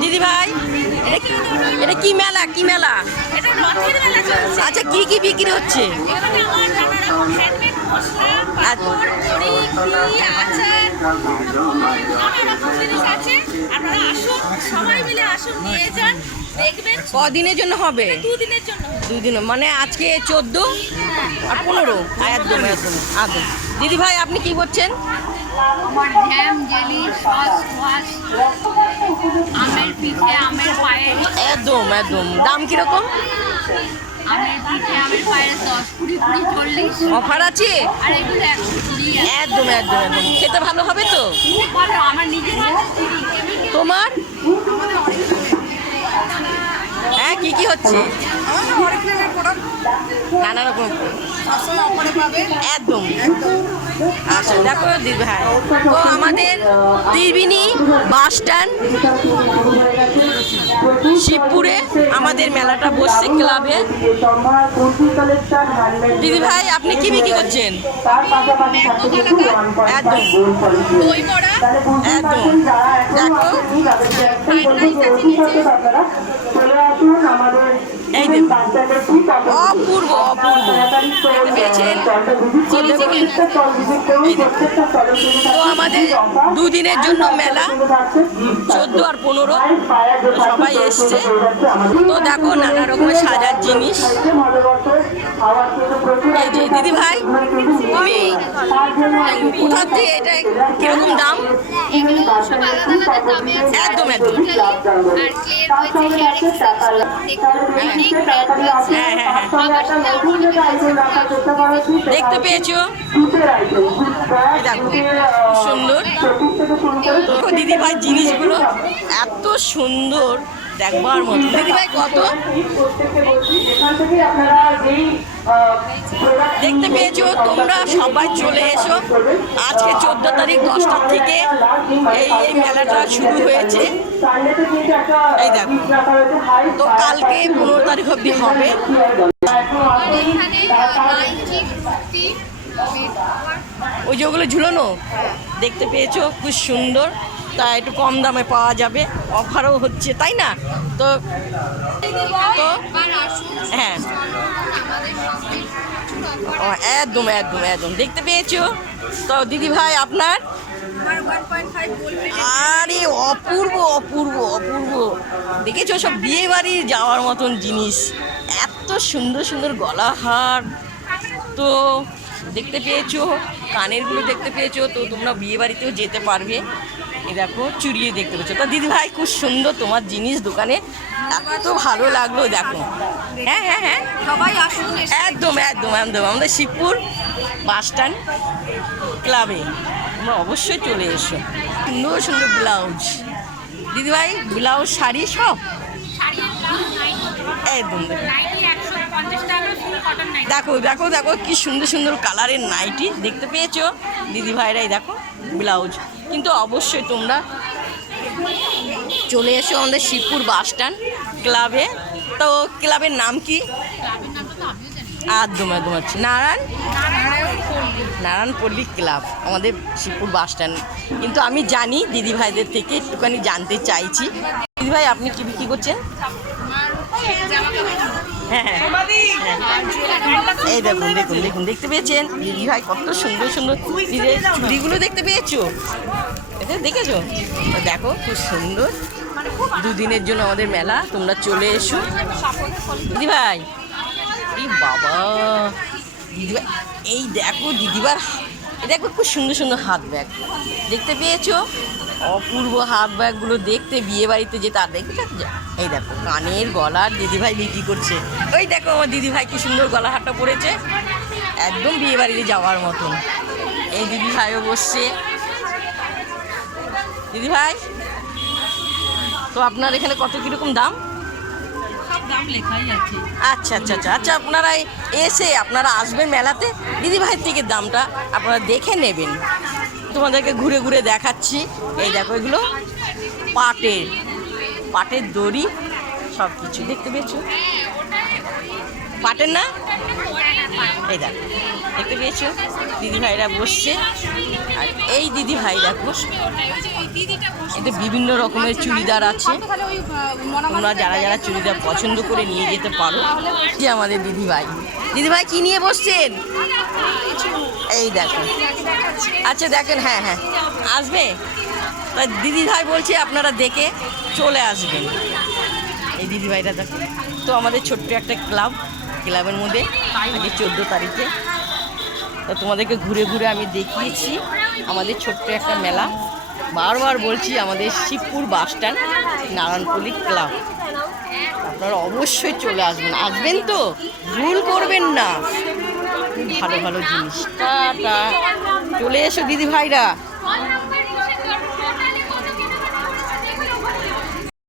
দিদি ভাই, এটা কি মেলা, কি মেলা? আচ্ছা, কি কি বিক্রি হচ্ছে? কদিনের জন্য হবে? 2 দিনের জন্য। 2 দিন, মানে আজকে 14 আর 15। একদম একদম একদম। দিদি ভাই, আপনি কি করছেন? জ্যাম, জেলি, সস, ওয়াশ, আমের পিঠে, আমের পায়েস। একদম একদম। দাম কিরকম? আমের পিঠে, আমের পায়েস 10, 20, 40। অফার আছে? আর এগুলো 120। একদম একদম একদম। খেতে ভালো হবে তো? খুব ভালো। আমার নিজের তোমার? হ্যাঁ, কি কি হচ্ছে? নানা রকম একদম। আচ্ছা, দেখো দিদি ভাই, তো আমাদের ত্রিবেণী বাস স্ট্যান্ড শিবপুরে আমাদের মেলাটা বসছে ক্লাবে। দিদি ভাই, আপনি কি বিক্রি করছেন? একদম দই বড়া, একদম। দেখো এই দেখুন, অপূর্ব অপূর্ব। দেখতে পেয়েছেন? তো আমাদের 2 দিনের জন্য মেলা, 14 আর 15 সবাই এসছে। তো দেখো নানা রকমের সাজার জিনিস। এই যে দিদি ভাই, তুমি কোথা থেকে, এটা কিরকম দাম? সব আলাদা আলাদা দামে আছে। একদম একদম। আর ক্লের রয়েছে, হেয়ারিং হ্যাঁ হ্যাঁ হ্যাঁ, দেখতে পেয়েছো? এই দেখো, খুব সুন্দর। তো দিদি ভাই, জিনিসগুলো এত সুন্দর, দেখবার মতো। দিদি ভাই, কত? দেখতে পেয়েছো? তোমরা সবাই চলে এসো। আজকে 14 তারিখ 10টার থেকে এই মেলাটা শুরু হয়েছে। এই দেখো, তো কালকে 15 তারিখ অবধি হবে। ওই যে ওগুলো ঝুলানো, দেখতে পেয়েছো? খুব সুন্দর। তা একটু কম দামে পাওয়া যাবে, অফারও হচ্ছে, তাই না? তো তো হ্যাঁ, একদম একদম একদম। দেখতে পেয়েছো? তো দিদি ভাই, আপনার? আরে অপূর্ব অপূর্ব অপূর্ব। দেখেছো? সব বিয়ে বাড়ি যাওয়ার মতন জিনিস, এত সুন্দর সুন্দর গলাহার। তো দেখতে পেয়েছো, কানেরগুলো দেখতে পেয়েছো? তো তোমরা বিয়ে বাড়িতেও যেতে পারবে। এই দেখো, চুড়িয়ে দেখতে পেয়েছো? তো দিদি ভাই, খুব সুন্দর তোমার জিনিস দোকানে, এত ভালো লাগলো। দেখো, হ্যাঁ হ্যাঁ হ্যাঁ, সবাই আসুন। একদম একদম একদম। আমাদের শিবপুর বাস স্ট্যান্ড ক্লাবে তোমরা অবশ্যই চলে এসো। সুন্দর সুন্দর ব্লাউজ, দিদি ভাই, ব্লাউজ, শাড়ি সব একদম। দেখো দেখো দেখো, কি সুন্দর সুন্দর কালারের নাইটি দেখতে পেয়েছো দিদি ভাইরাই? দেখো ব্লাউজ। কিন্তু অবশ্যই তোমরা চলে এসো আমাদের শিবপুর বাস স্ট্যান্ড ক্লাবে। তো ক্লাবের নাম কি? একদম একদম হচ্ছে নারায়ণ পল্লী ক্লাব, আমাদের শিবপুর বাস স্ট্যান্ড। কিন্তু আমি জানি দিদি ভাইদের থেকে একটুখানি জানতে চাইছি। দিদি ভাই, আপনি কি বিক্রি করছেন? হ্যাঁ হ্যাঁ, এই দেখুন দেখুন দেখুন, দেখতে পেয়েছেন দিদি ভাই কত সুন্দর সুন্দর চুড়িগুলো দেখতে পেয়েছো? এটা দেখেছো? দেখো, খুব সুন্দর। 2 দিনের জন্য আমাদের মেলা, তোমরা চলে এসো দিদি ভাই। এই বাবা, দিদিভাই, এই দেখো দিদিবার, এই দেখো খুব সুন্দর সুন্দর হাত ব্যাগ দেখতে পেয়েছো? অপূর্ব হাত ব্যাগগুলো দেখতে বিয়ে বাড়িতে যেতে। আর দেখতে, এই দেখো কানের গলার দিদিভাই বিক্রি করছে। ওই দেখো আমার দিদিভাই কি সুন্দর গলা হাটটা পরেছে, একদম বিয়ে বাড়িতে যাওয়ার মতন। এই দিদিভাইও বসছে। দিদিভাই, তো আপনার এখানে কত কীরকম দাম? দাম লেখাই আছে। আচ্ছা আচ্ছা আচ্ছা আচ্ছা, আপনারা এসে আপনারা আসবেন মেলাতে, দিদিভাইয়ের থেকে দামটা আপনারা দেখে নেবেন। তোমাদেরকে ঘুরে ঘুরে দেখাচ্ছি। এই দেখো, এগুলো পাটের দড়ি সব কিছু দেখতে পেয়েছো? পাটের না, এই দেখো দেখতে পেয়েছো? দিদিভাইরা বসছে। আর এই দিদিভাই দেখো, এতে বিভিন্ন রকমের চুড়িদার আছে, তোমরা যারা যারা চুড়িদার পছন্দ করে নিয়ে যেতে পারো। যে আমাদের দিদিভাই, দিদিভাই কি নিয়ে বসছেন? এই দেখো, আচ্ছা দেখেন, হ্যাঁ হ্যাঁ আসবে। তা দিদিভাই বলছে আপনারা দেখে চলে আসবেন। এই দিদিভাইটা দেখো। তো আমাদের ছোট্ট একটা ক্লাবের মধ্যে আজকে 14 তারিখে, তো তোমাদেরকে ঘুরে ঘুরে আমি দেখিয়েছি আমাদের ছোট্ট একটা মেলা। বারবার বলছি আমাদের Shibpur bus stand Narayanpalli club, আপনারা অবশ্যই চলে আসবেন। আসবেন তো, ভুল করবেন না। খুব ভালো ভালো জিনিস। টাটা, চলে এসো দিদি ভাইরা।